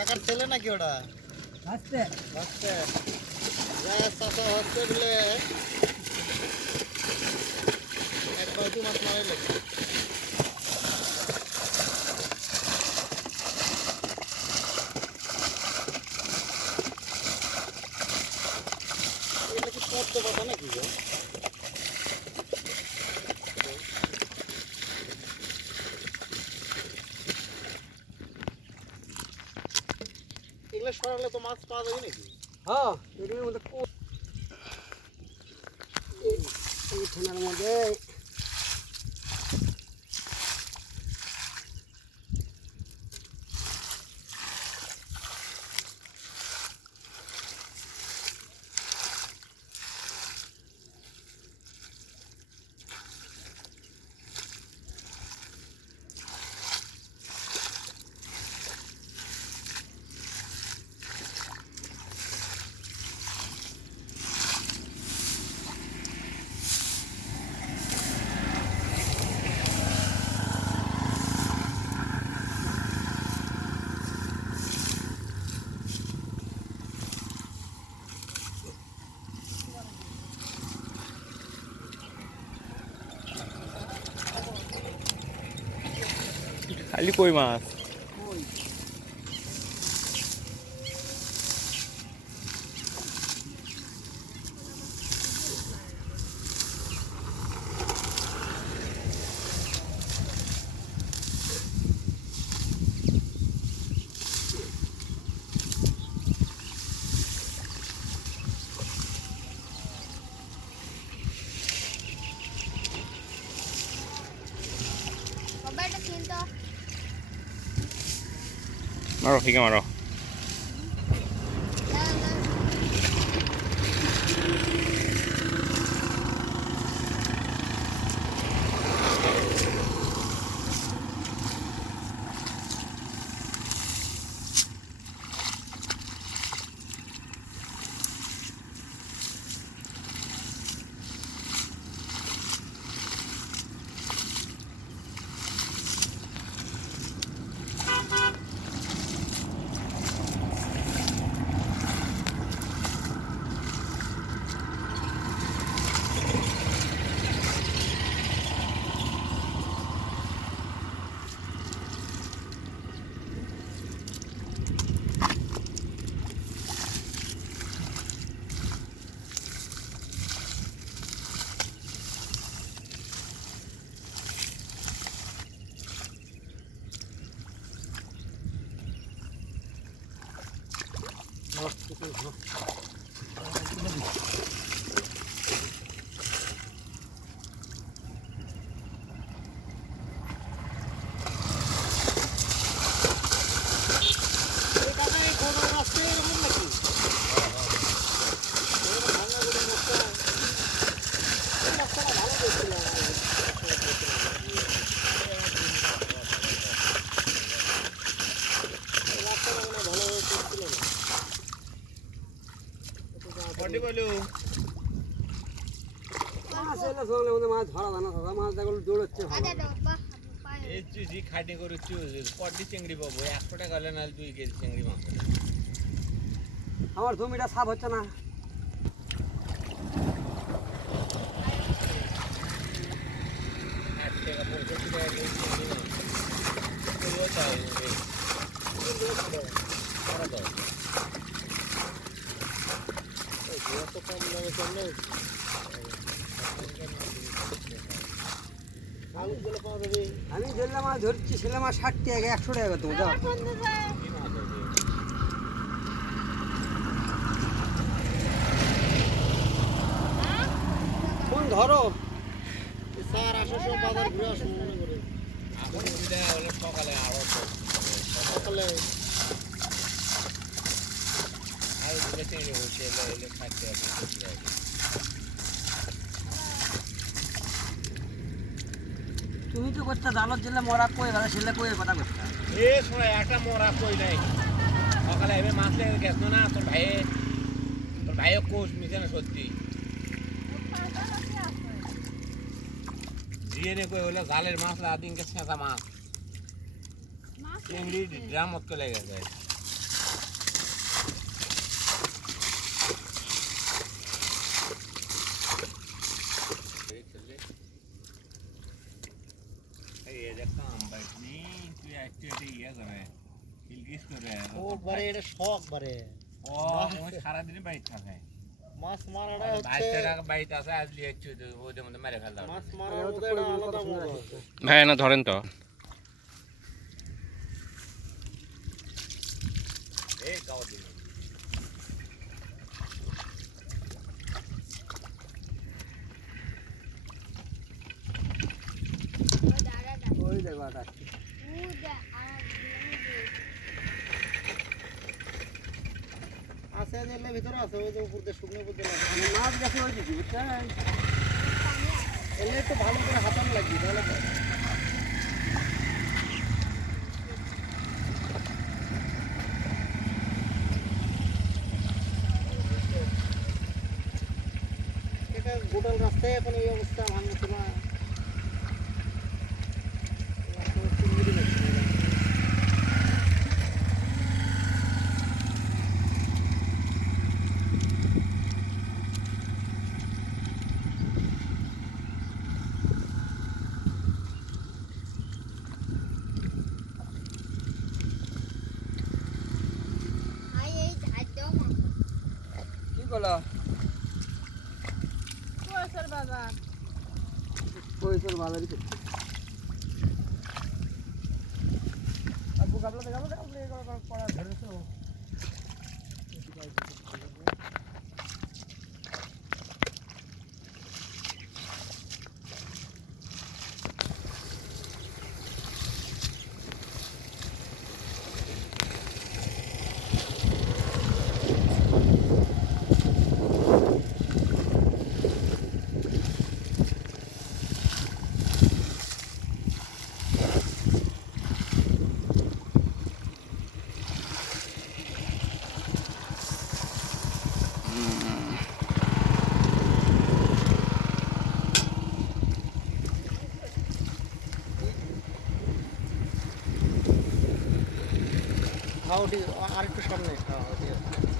কাকার ছেলে নাকি ওটা? আসতে আসতে চাষা হচ্ছে বলে একবার দু মাছ মারাইলে এগুলো কি পড়তে পাতা নাকি গো? এগুলো সরালে তো মাছ পাওয়া যাবে নাকি? হ্যাঁ এগুলোর মধ্যে এই ঠান্ডার মধ্যে খালি কই মাছ। মারো ঠিক মারো। মাছ ধরা জানা মাছ দেখো দৌড়চ্ছে খাটি করছি কটি চিংড়ি পাবো 100 টাকা হলে না 2 কেজি চিংড়ি মাছ। আমার জমিটা সাফ হচ্ছে না। আমি জেলা মাছ ধরছি ছেলে মাছ 60 টাকা 100 টাকা তুমি দাও। কোন ধরো স্যার আসার সময় বাজার ঘুরে আসুন মনে করে সকালে আরো সকালে চিংড়ি হচ্ছে খাইতে তুমি তো করতে জালত জেলে মরা কই ভালো ছেলে কই কথা করতে এ শোনা একটা মরা কই নাই সকালে এবে মাছ লেগে গেছো না তোর ভাই কোষ মিশে না সত্যি জিএনে কই হলো জালের মাছ রাদিনকে ছেঁচা মাছ চিংড়ি ড্রাম মত লেগে গেছে তুই একটু এটি ইয়ে করে ইলগিস করে ও বারে এটা শখ বারে ও সারাদিন বাইক থাকে মাছ মারাটা হচ্ছে বাইকটা বাইক আছে আজ একটু ওদের মধ্যে মেরে ফেলতে হবে মাছ মারার মধ্যে একটা আলাদা মজা আছে ভাই না ধরেন তো এই কাও দিন ওই দেখো আটা আছে জলের ভিতরে আছে ওই যে উপর দিয়ে শুকনো উপর দিয়ে মাছ গেছে ওই দিকে বুঝছেন এলে একটু ভালো করে হাতানো লাগবে তাহলে তো। এটা গোটাল রাস্তায় এখন এই অবস্থা ভাঙছে না কি করলো পয়সার বাজারই করছে আবু গাবলা গাবলা গাবলা পড়া ধরেছো হ্যাঁ ওটি আর একটু সামনে হ্যাঁ ওটি আছে